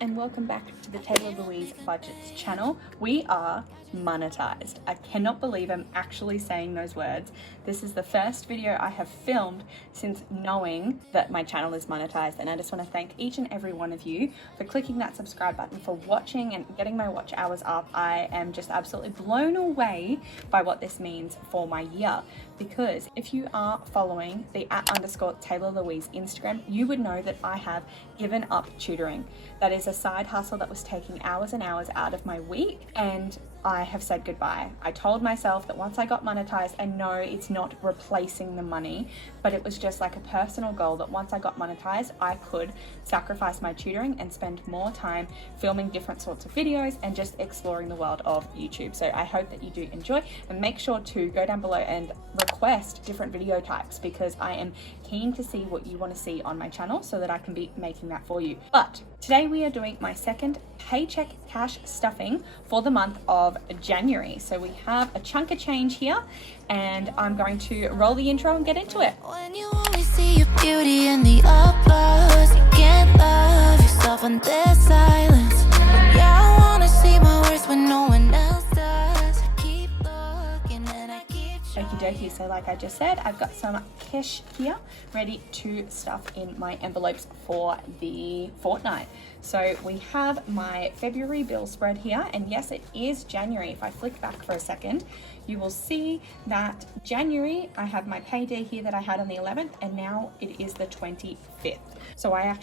and welcome back to the Taylor Louise Budgets channel. We are monetized. I cannot believe I'm actually saying those words. This is the first video I have filmed since knowing that my channel is monetized, and I just want to thank each and every one of you for clicking that subscribe button, for watching and getting my watch hours up. I am just absolutely blown away by what this means for my year, because if you are following the @_Taylor Louise Instagram, you would know that I have given up tutoring. That is a side hustle that was taking hours and hours out of my week, and I have said goodbye. I told myself that once I got monetized, and no, it's not replacing the money, but it was just like a personal goal that once I got monetized, I could sacrifice my tutoring and spend more time filming different sorts of videos and just exploring the world of YouTube. So I hope that you do enjoy, and make sure to go down below and request different video types, because I am keen to see what you want to see on my channel so that I can be making that for you. But today we are doing my second paycheck cash stuffing for the month of January. So we have a chunk of change here, and I'm going to roll the intro and get into it. When you only see your beauty in the uploads, you can't love yourself in this silence. Yeah, I wanna see my worst when no one else does. I keep looking and I keep Okie dokie, so like I just said, I've got some cash here ready to stuff in my envelopes for the fortnight. So we have my February bill spread here, and yes, it is January. If I flick back for a second, you will see that January, I have my payday here that I had on the 11th, and now it is the 25th. So I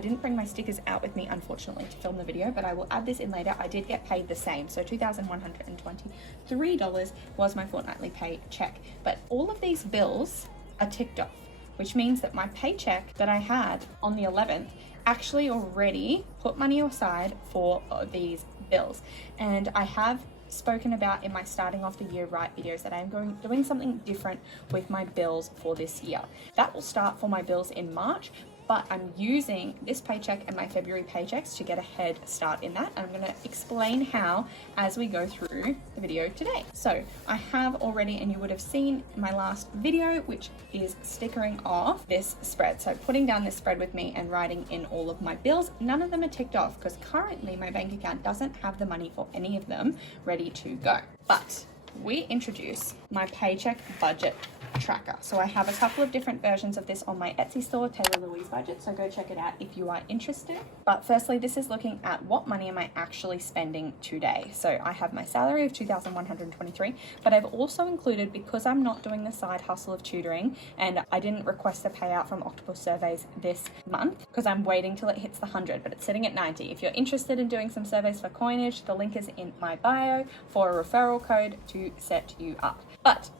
didn't bring my stickers out with me, unfortunately, to film the video, but I will add this in later. I did get paid the same, so $2,123 was my fortnightly paycheck. But all of these bills are ticked off, which means that my paycheck that I had on the 11th actually already put money aside for these bills. And I have spoken about in my starting off the year right videos that I'm doing something different with my bills for this year. That will start for my bills in March, but I'm using this paycheck and my February paychecks to get a head start in that. I'm going to explain how as we go through the video today. So I have already, and you would have seen my last video, which is stickering off this spread. So putting down this spread with me and writing in all of my bills. None of them are ticked off because currently my bank account doesn't have the money for any of them ready to go. But we introduce my paycheck budget tracker. So I have a couple of different versions of this on my Etsy store, Taylor Louise Budget, so go check it out if you are interested. But firstly, this is looking at what money am I actually spending today. So I have my salary of $2,123, but I've also included, because I'm not doing the side hustle of tutoring and I didn't request a payout from Octopus Surveys this month because I'm waiting till it hits the 100, but it's sitting at 90. If you're interested in doing some surveys for coinage, the link is in my bio for a referral code to set you up. But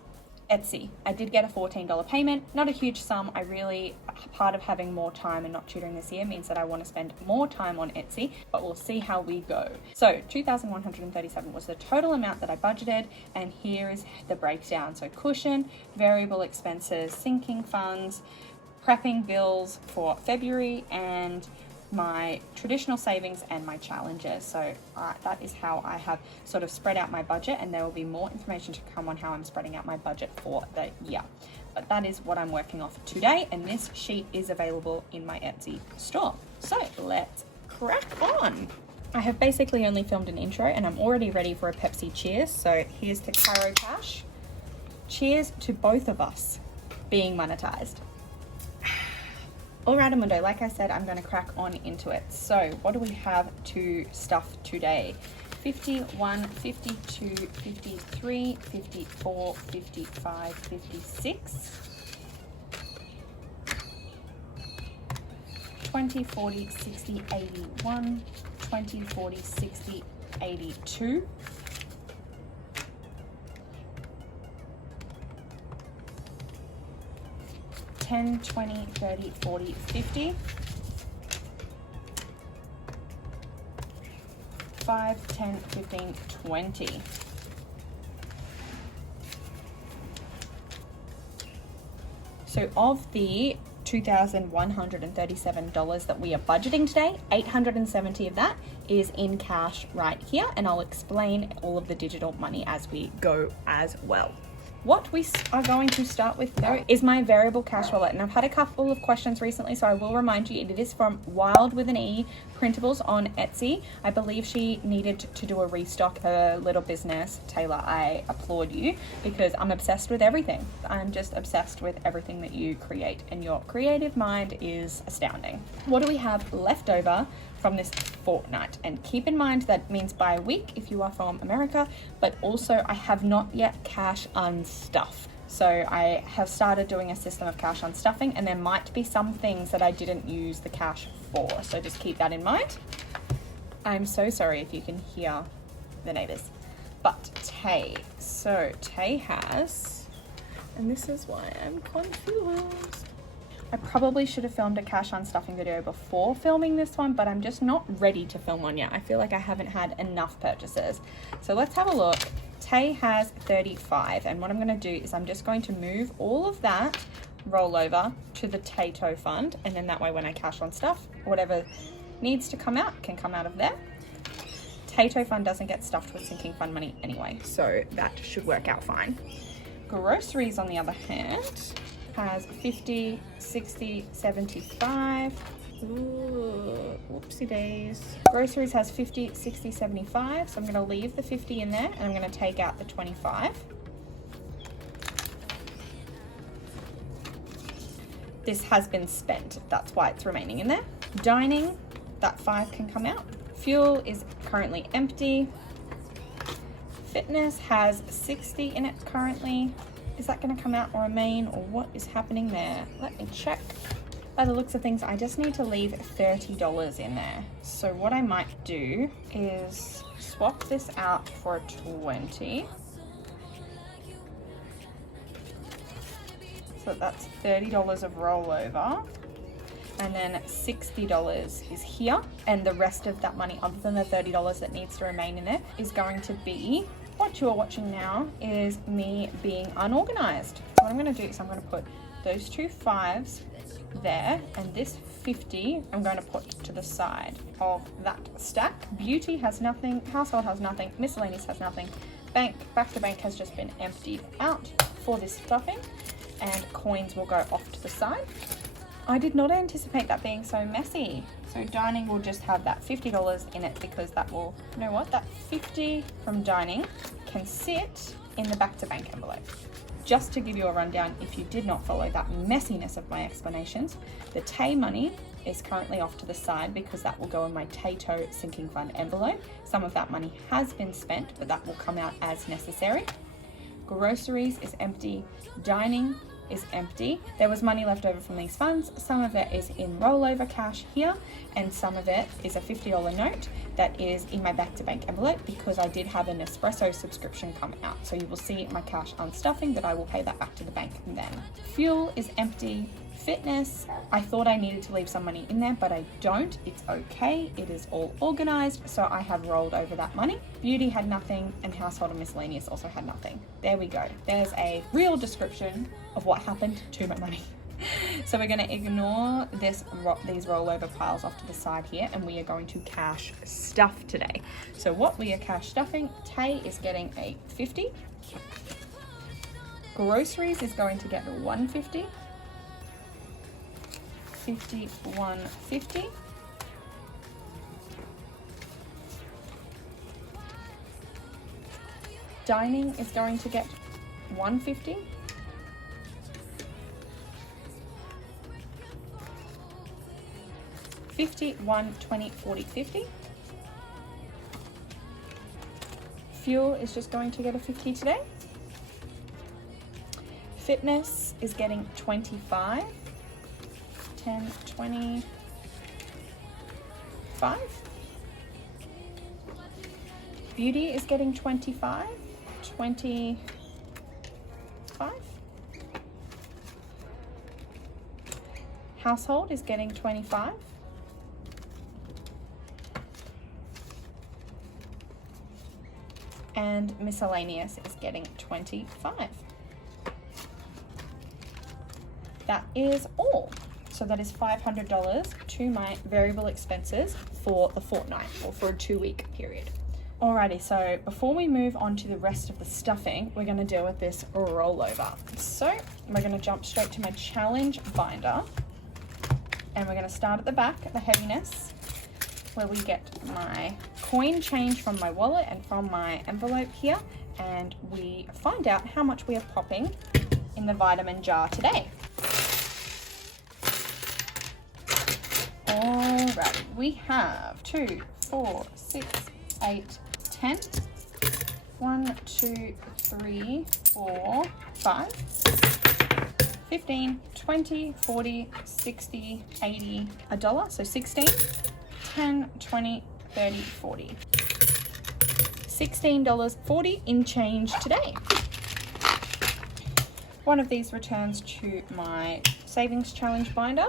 Etsy, I did get a $14 payment, not a huge sum. Part of having more time and not tutoring this year means that I want to spend more time on Etsy, but we'll see how we go. So $2,137 was the total amount that I budgeted, and here is the breakdown. So cushion, variable expenses, sinking funds, prepping bills for February, and my traditional savings and my challenges. So that is how I have sort of spread out my budget, and there will be more information to come on how I'm spreading out my budget for the year. But that is what I'm working off today, and this sheet is available in my Etsy store. So let's crack on. I have basically only filmed an intro, and I'm already ready for a Pepsi cheers. So here's to Caro Cash. Cheers to both of us being monetized. All right, Amundo, like I said, I'm going to crack on into it. So what do we have to stuff today? 51, 52, 53, 54, 55, 56, 20, 40, 60, 81, 20, 40, 60, 82, 10, 20, 30, 40, 50, 5, 10, 15, 20. So of the $2,137 that we are budgeting today, 870 of that is in cash right here, and I'll explain all of the digital money as we go as well. What we are going to start with though is my variable cash wallet, and I've had a couple of questions recently, so I will remind you it is from Wild with an E Printables on Etsy. I believe she needed to do a restock her little business. Taylor, I applaud you because I'm obsessed with everything. I'm just obsessed with everything that you create, and your creative mind is astounding. What do we have left over from this fortnight? And keep in mind that means by week if you are from America, but also I have not yet cash unstuffed. So I have started doing a system of cash unstuffing, and there might be some things that I didn't use the cash for. So just keep that in mind. I'm so sorry if you can hear the neighbors. But Tay, so Tay has, and this is why I'm confused. I probably should have filmed a cash unstuffing video before filming this one, but I'm just not ready to film one yet. I feel like I haven't had enough purchases. So let's have a look. Tay has 35, and what I'm going to do is I'm just going to move all of that rollover to the Tayto fund, and then that way when I cash on stuff, whatever needs to come out can come out of there. Tayto fund doesn't get stuffed with sinking fund money anyway, so that should work out fine. Groceries, on the other hand, has 50, 60, 75. Ooh, whoopsie days. Groceries has 50, 60, 75. So I'm going to leave the 50 in there, and I'm going to take out the 25. This has been spent. That's why it's remaining in there. Dining, that 5 can come out. Fuel is currently empty. Fitness has 60 in it currently. Is that going to come out or remain, or what is happening there? Let me check. By the looks of things, I just need to leave $30 in there. So what I might do is swap this out for a 20. So that's $30 of rollover. And then $60 is here. And the rest of that money, other than the $30 that needs to remain in there, is going to be, what you are watching now is me being unorganized. What I'm going to do is I'm going to put those two 5s there, and this 50 I'm going to put to the side of that stack. Beauty has nothing, household has nothing, miscellaneous has nothing, bank, back to bank has just been emptied out for this stuffing, and coins will go off to the side. I did not anticipate that being so messy. So dining will just have that $50 in it, because that will, you know what, that 50 from dining can sit in the back to bank envelope. Just to give you a rundown, if you did not follow that messiness of my explanations, the Tay money is currently off to the side because that will go in my Tayto sinking fund envelope. Some of that money has been spent, but that will come out as necessary. Groceries is empty. Dining is empty. There was money left over from these funds. Some of it is in rollover cash here, and some of it is a $50 note that is in my back to bank envelope because I did have an espresso subscription come out. So you will see my cash unstuffing, but I will pay that back to the bank then. Fuel is empty. Fitness, I thought I needed to leave some money in there, but I don't. It's okay. It is all organized, so I have rolled over that money. Beauty had nothing, and household and miscellaneous also had nothing. There we go. There's a real description of what happened to my money. So we're going to ignore these rollover piles off to the side here, and we are going to cash stuff today. So what we are cash stuffing, Tay is getting a 50. Groceries is going to get a 150. 51.50. Dining is going to get 150. $50, 1, 20, 40, 50. Fuel is just going to get a 50 today. Fitness is getting 25. 10, 20, 5. Beauty is getting 25, 25. Household is getting 25. And miscellaneous is getting 25. That is all. So that is $500 to my variable expenses for the fortnight, or for a 2-week period. Alrighty, so before we move on to the rest of the stuffing, we're going to deal with this rollover. So we're going to jump straight to my challenge binder, and we're going to start at the back, at the heaviness, where we get my coin change from my wallet and from my envelope here, and we find out how much we are popping in the vitamin jar today. Alright, we have 2, 4, 6, 8, 10. 1, 2, 3, 4, 5, 15, 20, 40, 60, 80, $1, so 16, 10, 20, 30, 40. $16.40 in change today. One of these returns to my savings challenge binder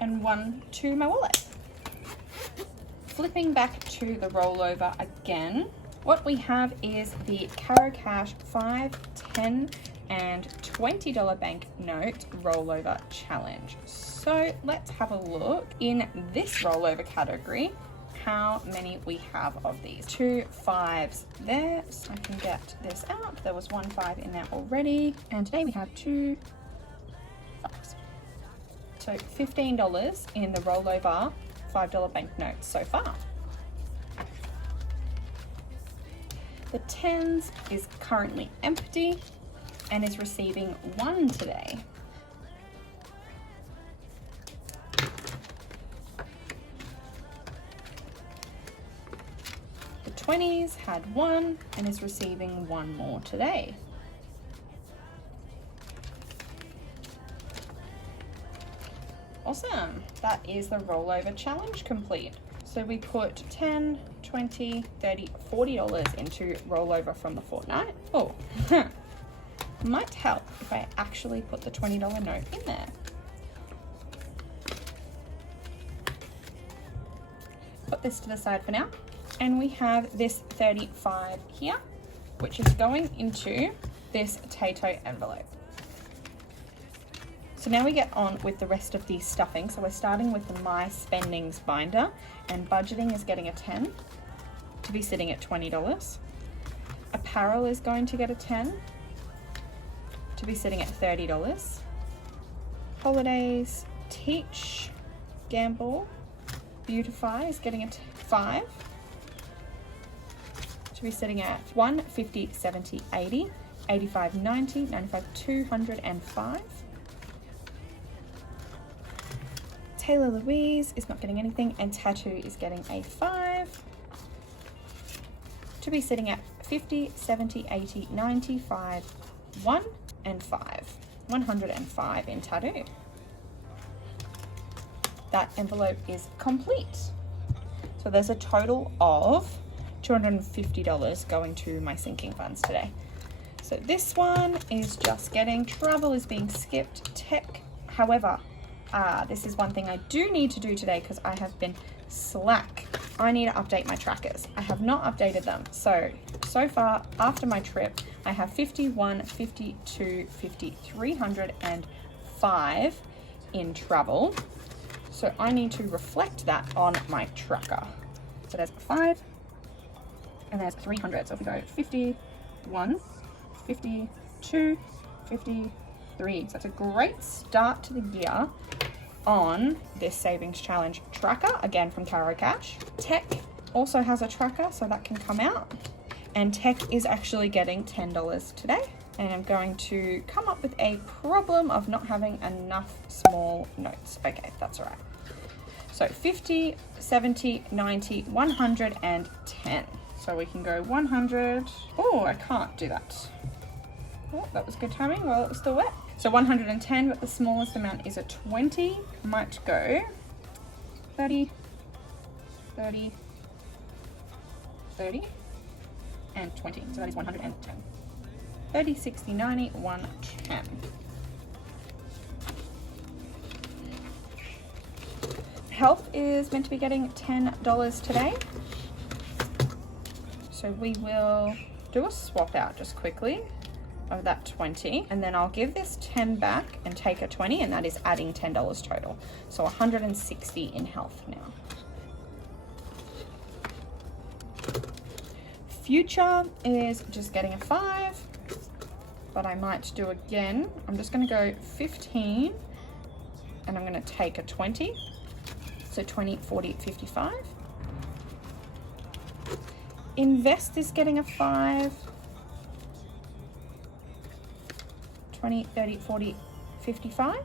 and one to my wallet. Flipping back to the rollover again, what we have is the Caro Cash 5, 10 and $20 banknote rollover challenge. So let's have a look in this rollover category how many we have of these. 2 5s there, so I can get this out. There was 1 5 in there already, and today we have 2 5s. So $15 in the rollover $5 banknotes so far. The 10s is currently empty and is receiving 1 today. The 20s had 1 and is receiving 1 more today. Awesome, that is the rollover challenge complete. So we put 10, 20, 30, $40 into rollover from the fortnight. Oh, might help if I actually put the $20 note in there. Put this to the side for now. And we have this 35 here, which is going into this Tayto envelope. So now we get on with the rest of the stuffing. So we're starting with the My Spendings binder, and budgeting is getting a 10 to be sitting at $20. Apparel is going to get a 10 to be sitting at $30. Holidays, Teach, Gamble, Beautify is getting a 5 to be sitting at 1, 50, 70, 80, 85, 90, 95, 205. Taylor Louise is not getting anything, and Tattoo is getting a 5 to be sitting at 50, 70, 80, 95, 1 and 5. 105 in Tattoo. That envelope is complete. So there's a total of $250 going to my sinking funds today. So this one is just getting, travel is being skipped, tech, however, this is one thing I do need to do today because I have been slack. I need to update my trackers. I have not updated them. So far after my trip, I have 51, 52, 50, 305 in travel. So I need to reflect that on my tracker. So there's 5 and there's 300. So if we go 51, 52, 53. So that's a great start to the year on this savings challenge tracker, again from Caro Cash. Tech also has a tracker, so that can come out. And Tech is actually getting $10 today. And I'm going to come up with a problem of not having enough small notes. Okay, that's all right. So 50, 70, 90, 110. So we can go 100. Oh, I can't do that. Oh, that was good timing while it was still wet. So 110, but the smallest amount is a 20. Might go 30, 30, 30, and 20. So that is 110. 30, 60, 90, 110. Health is meant to be getting $10 today. So we will do a swap out just quickly of that 20, and then I'll give this 10 back and take a 20, and that is adding $10 total. So 160 in health now. Future is just getting a 5, but I might do again. I'm just going to go 15 and I'm going to take a 20. So 20, 40, 55. Invest is getting a 5. 20, 30, 40, 55.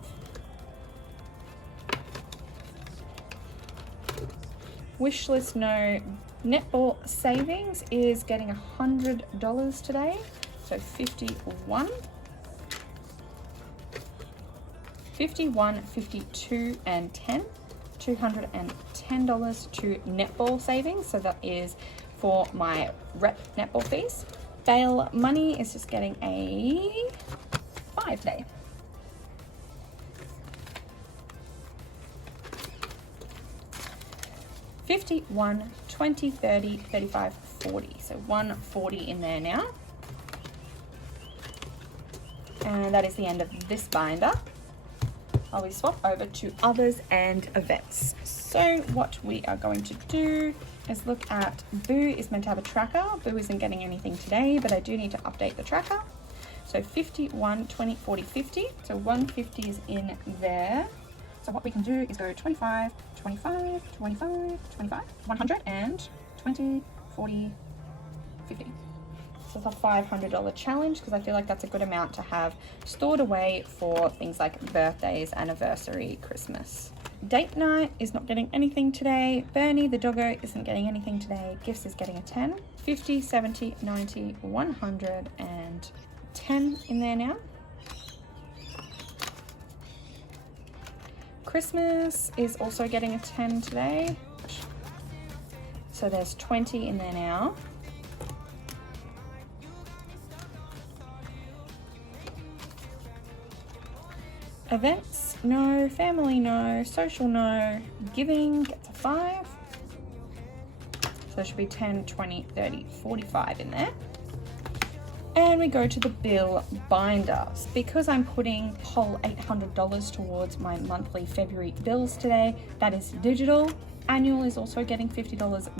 Wishlist no. Netball savings is getting $100 today. So 51. 51, 52, and 10. $210 to netball savings. So that is for my rep netball fees. Bail money is just getting a 5 day. $51, $20, $30, $35, $40. So $140 in there now. And that is the end of this binder. We swap over to others and events. So what we are going to do is look at Boo is meant to have a tracker. Boo isn't getting anything today, but I do need to update the tracker. So 51, 20, 40, 50. So 150 is in there. So what we can do is go 25, 25, 25, 25, 100, and 20, 40, 50. So it's a $500 challenge because I feel like that's a good amount to have stored away for things like birthdays, anniversary, Christmas. Date night is not getting anything today. Bernie, the doggo, isn't getting anything today. Gifts is getting a 10. 50, 70, 90, 100, and 10 in there now. Christmas is also getting a 10 today. So there's 20 in there now. Events, no. Family, no. Social, no. Giving gets a 5. So there should be 10, 20, 30, 45 in there. And we go to the bill binder. Because I'm putting whole $800 towards my monthly February bills today, that is digital. Annual is also getting $50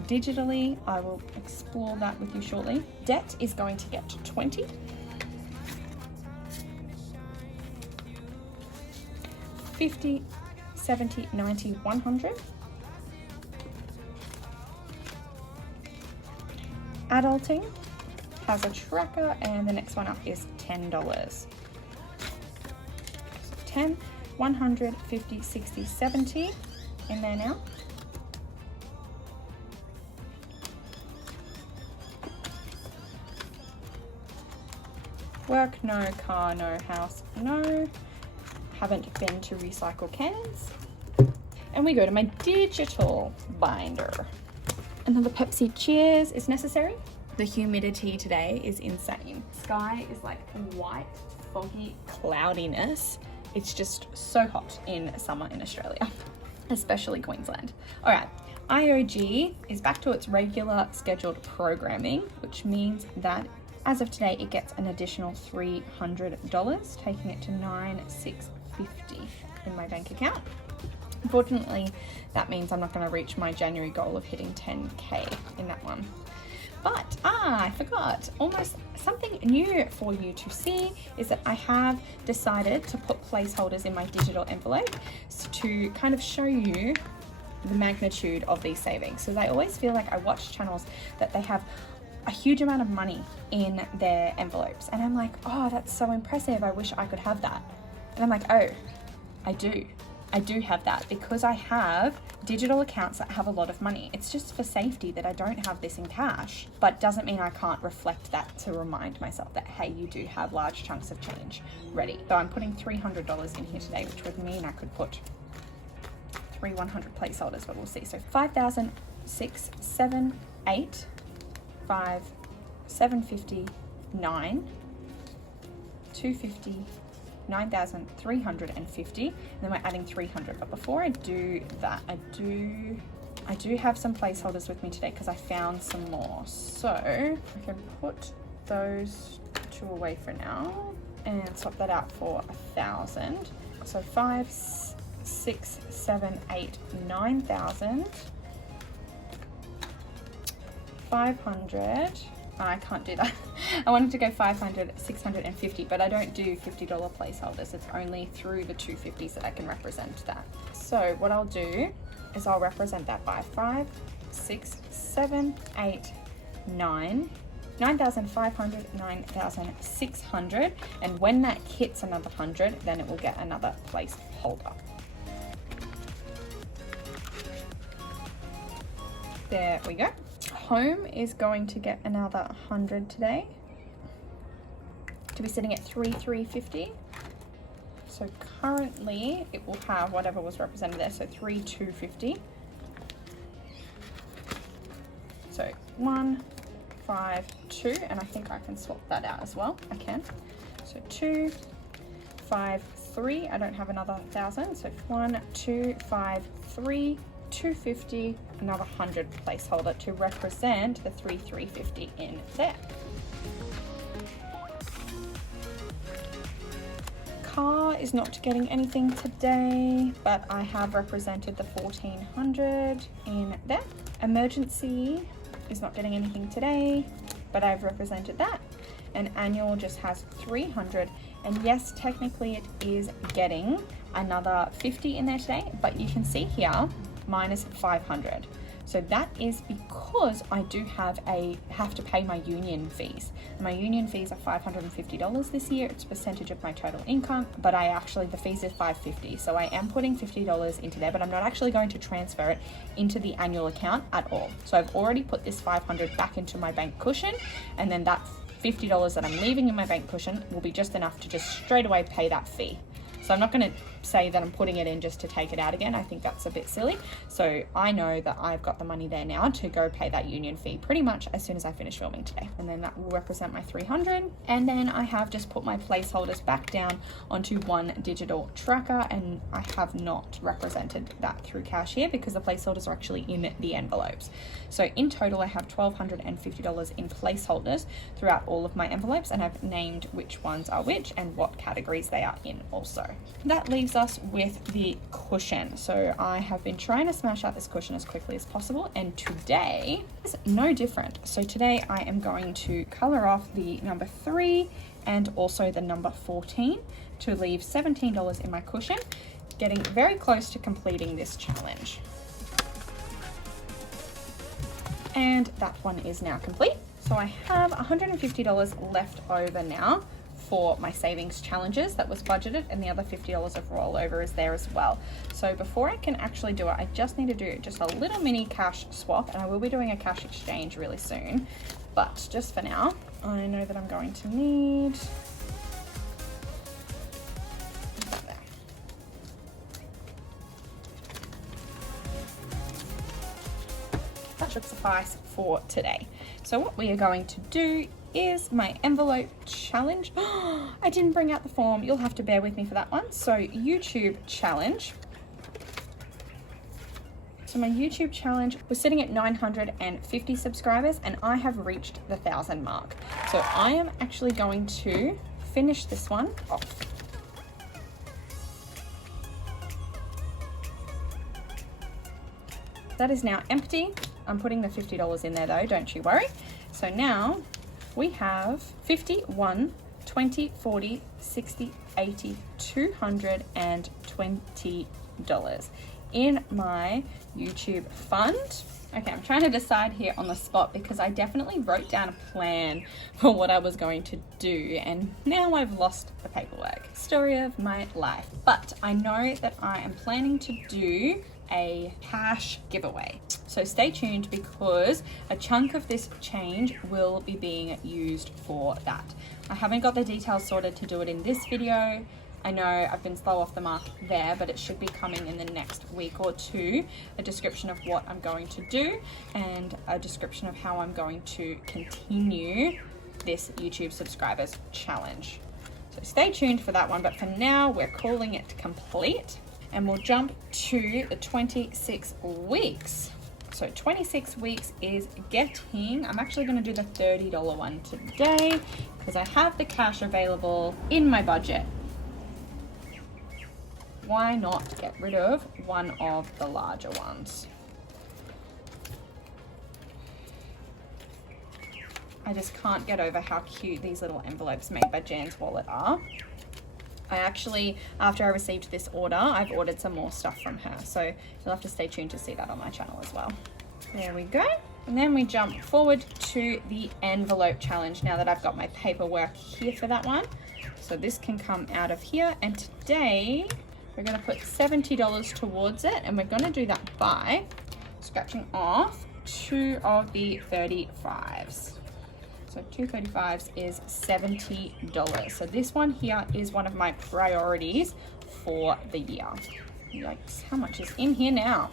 digitally. I will explore that with you shortly. Debt is going to get 20. $50, $70, $90, $100. Adulting has a tracker, and the next one up is $10. So 10, 100, 50, 60, 70 in there now. Work, no. Car, no. House, no. Haven't been to recycle cans. And we go to my digital binder. Another Pepsi Cheers is necessary. The humidity today is insane. Sky is like white, foggy cloudiness. It's just so hot in summer in Australia, especially Queensland. All right, IOG is back to its regular scheduled programming, which means that as of today, it gets an additional $300, taking it to $9,650 in my bank account. Unfortunately, that means I'm not going to reach my January goal of hitting 10K in that one. But I forgot, almost something new for you to see is that I have decided to put placeholders in my digital envelope to kind of show you the magnitude of these savings. So I always feel like I watch channels that they have a huge amount of money in their envelopes, and I'm like, oh, that's so impressive, I wish I could have that. And I'm like, oh, I do have that because I have digital accounts that have a lot of money. It's just for safety that I don't have this in cash, but doesn't mean I can't reflect that to remind myself that, hey, you do have large chunks of change ready. So I'm putting $300 in here today, which would mean I could put 100 placeholders, but we'll see. So 5,000, 6, 7, 8, 5, 750, 9, 250, 9,350, and then we're adding 300. But before I do that, I do have some placeholders with me today because I found some more. So I can put those two away for now and swap that out for 1,000. So 5, 6, 7, 8, 9,000, 500, I can't do that. I wanted to go 500, 650, but I don't do $50 placeholders. It's only through the 250s that I can represent that. So what I'll do is I'll represent that by 5, 6, 7, 8, 9, 9,500, 9,600. And when that hits another 100, then it will get another placeholder. There we go. Home is going to get another 100 today to be sitting at 3,350. So currently it will have whatever was represented there, so 3,250. So 1, 5, 2, and I think I can swap that out as well. I can. So 2, 5, 3. I don't have another 1,000. So 1, 2, 5, 3. 250, another 100 placeholder to represent the 3,350 in there. Car is not getting anything today, but I have represented the 1,400 in there. Emergency is not getting anything today, but I've represented that. And annual just has 300, and yes, technically it is getting another 50 in there today, but you can see here minus 500. So that is because I do have to pay my union fees. My union fees are $550 this year. It's a percentage of my total income, but the fees is $550. So I am putting $50 into there, but I'm not actually going to transfer it into the annual account at all. So I've already put this 500 back into my bank cushion, and then that $50 that I'm leaving in my bank cushion will be just enough to just straight away pay that fee. So I'm not going to say that I'm putting it in just to take it out again. I think that's a bit silly. So I know that I've got the money there now to go pay that union fee pretty much as soon as I finish filming today. And then that will represent my 300. And then I have just put my placeholders back down onto one digital tracker, and I have not represented that through cash here because the placeholders are actually in the envelopes. So in total, I have $1,250 in placeholders throughout all of my envelopes, and I've named which ones are which and what categories they are in also. That leaves us with the cushion. So I have been trying to smash out this cushion as quickly as possible, and today is no different. So today I am going to color off the number 3 and also the number 14 to leave $17 in my cushion, getting very close to completing this challenge. And that one is now complete. So I have $150 left over now for my savings challenges that was budgeted, and the other $50 of rollover is there as well. So before I can actually do it, I just need to do just a little mini cash swap, and I will be doing a cash exchange really soon. But just for now, I know that I'm going to need that should suffice for today. So what we are going to do is my envelope challenge. I didn't bring out the form. You'll have to bear with me for that one. So YouTube challenge. So my YouTube challenge was sitting at 950 subscribers, and I have reached the 1,000 mark. So I am actually going to finish this one off. That is now empty. I'm putting the $50 in there though, don't you worry. So now we have 50, 1, 20, 40, 60, 80, $220 in my YouTube fund. Okay, I'm trying to decide here on the spot because I definitely wrote down a plan for what I was going to do, and now I've lost the paperwork. Story of my life. But I know that I am planning to do a cash giveaway. So stay tuned because a chunk of this change will be being used for that. I haven't got the details sorted to do it in this video. I know I've been slow off the mark there, but it should be coming in the next week or two. A description of what I'm going to do and a description of how I'm going to continue this YouTube subscribers challenge. So stay tuned for that one, but for now we're calling it complete, and we'll jump to the 26 weeks. So 26 weeks is getting, I'm actually going to do the $30 one today because I have the cash available in my budget. Why not get rid of one of the larger ones? I just can't get over how cute these little envelopes made by Jan's Wallet are. I actually, after I received this order, I've ordered some more stuff from her. So you'll have to stay tuned to see that on my channel as well. There we go. And then we jump forward to the envelope challenge now that I've got my paperwork here for that one. So this can come out of here. And today we're going to put $70 towards it. And we're going to do that by scratching off 2 of the 35s. So 2 35s is $70. So this one here is one of my priorities for the year. Yikes, how much is in here now?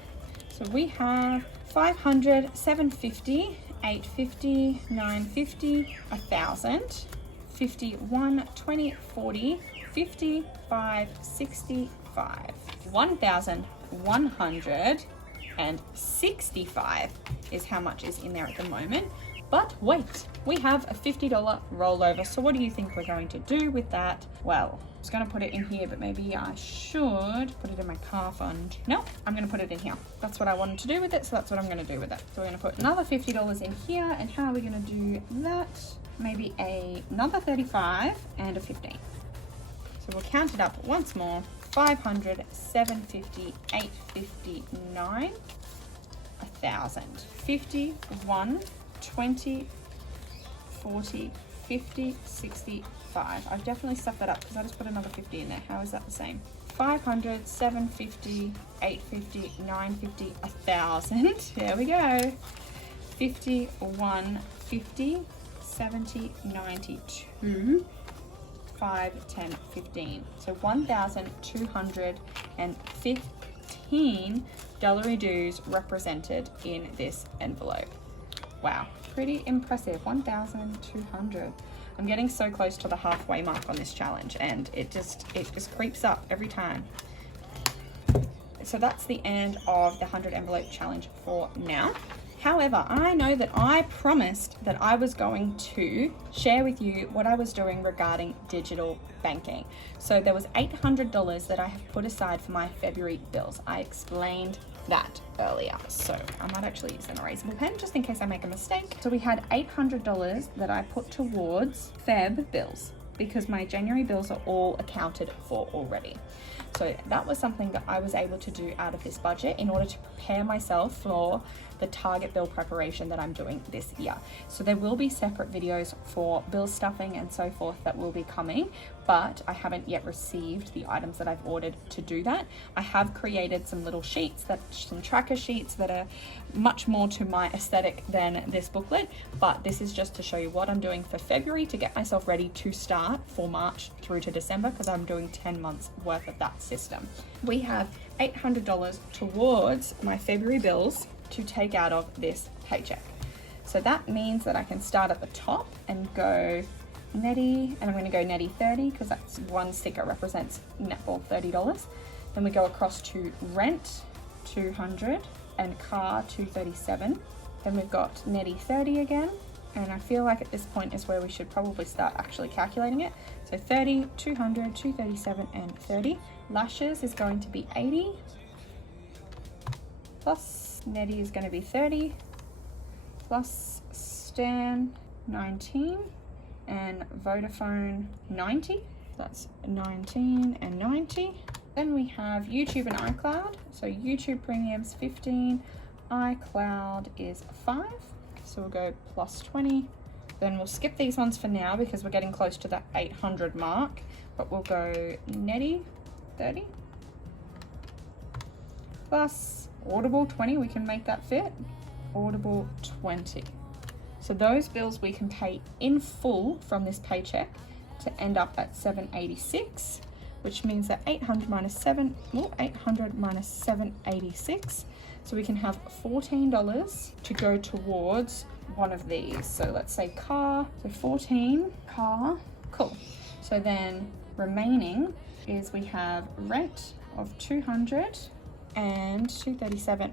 So we have 500, 750, 850, 950, 1,000, 50, 1, 20, 40, 50, 5, 65, 1,165 is how much is in there at the moment. But wait, we have a $50 rollover. So what do you think we're going to do with that? Well, I was going to put it in here, but maybe I should put it in my car fund. No, I'm going to put it in here. That's what I wanted to do with it, so that's what I'm going to do with it. So we're going to put another $50 in here, and how are we going to do that? Maybe another 35 and a 15. So we'll count it up once more. 500, 750, 850, 9, 1,000, 50, 1, 20, 40, 50, 65. I've definitely stuffed that up because I just put another 50 in there. How is that the same? 500, 750, 850, 950, 1,000. There we go. 50, 1, 50, 70, 92, 5, 10, 15. So $1,215 dollary dues represented in this envelope. Wow, pretty impressive. 1,200. I'm getting so close to the halfway mark on this challenge, and it just creeps up every time. So that's the end of the 100 envelope challenge for now. However, I know that I promised that I was going to share with you what I was doing regarding digital banking. So there was $800 that I have put aside for my February bills. I explained that earlier. So I might actually use an erasable pen just in case I make a mistake. So we had $800 that I put towards Feb bills because my January bills are all accounted for already. So that was something that I was able to do out of this budget in order to prepare myself for the target bill preparation that I'm doing this year. So there will be separate videos for bill stuffing and so forth that will be coming, but I haven't yet received the items that I've ordered to do that. I have created some little sheets, some tracker sheets that are much more to my aesthetic than this booklet, but this is just to show you what I'm doing for February to get myself ready to start for March through to December, because I'm doing 10 months worth of that system. We have $800 towards my February bills to take out of this paycheck. So that means that I can start at the top and go netty, and I'm going to go netty 30 because that's one sticker represents netball $30. Then we go across to rent 200 and car 237. Then we've got netty 30 again, and I feel like at this point is where we should probably start actually calculating it. So 30, 200, 237 and 30. Lashes is going to be 80 plus netty is going to be 30 plus Stan 19 and Vodafone 90. That's 19 and 90. Then we have YouTube and iCloud. So YouTube Premium's 15, iCloud is 5. So we'll go plus 20. Then we'll skip these ones for now because we're getting close to that 800 mark, but we'll go netty 30 plus Audible 20, we can make that fit. Audible 20. So those bills we can pay in full from this paycheck to end up at 786, which means that 800 minus 786. So we can have $14 to go towards one of these. So let's say car, so 14, car, cool. So then remaining is we have rent of 200 and 237,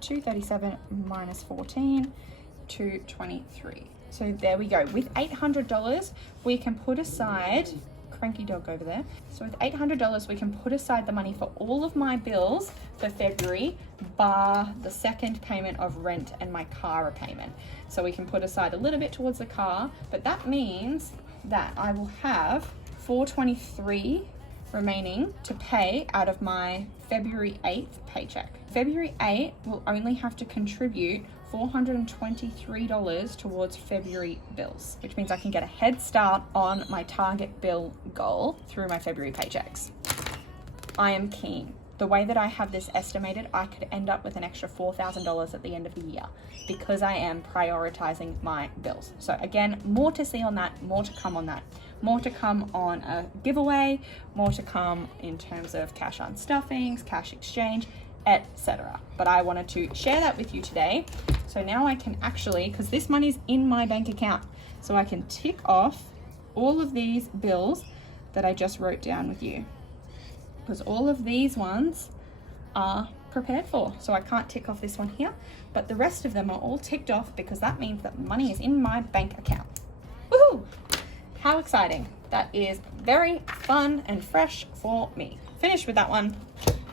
237 minus 14, 223. So there we go. With $800, we can put aside cranky dog over there. So with $800, we can put aside the money for all of my bills for February, bar the second payment of rent and my car repayment. So we can put aside a little bit towards the car, but that means that I will have $423 remaining to pay out of my February 8th paycheck. February 8th will only have to contribute $423 towards February bills, which means I can get a head start on my target bill goal through my February paychecks. I am keen. The way that I have this estimated, I could end up with an extra $4,000 at the end of the year because I am prioritizing my bills. So again, more to see on that, more to come on that. More to come on a giveaway, more to come in terms of cash on stuffings, cash exchange, etc. But I wanted to share that with you today. So now I can actually, because this money's in my bank account, so I can tick off all of these bills that I just wrote down with you. Because all of these ones are prepared for. So I can't tick off this one here, but the rest of them are all ticked off because that means that money is in my bank account. Woohoo! How exciting. That is very fun and fresh for me. Finished with that one.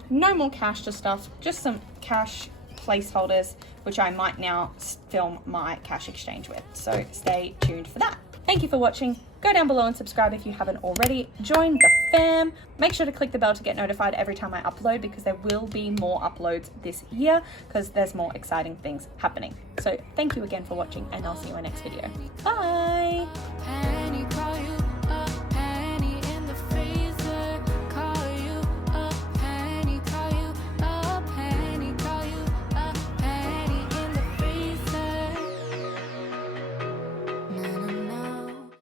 No more cash to stuff, just some cash placeholders, which I might now film my cash exchange with. So stay tuned for that. Thank you for watching. Go down below and subscribe if you haven't already. Join the fam. Make sure to click the bell to get notified every time I upload because there will be more uploads this year because there's more exciting things happening. So thank you again for watching and I'll see you in my next video. Bye.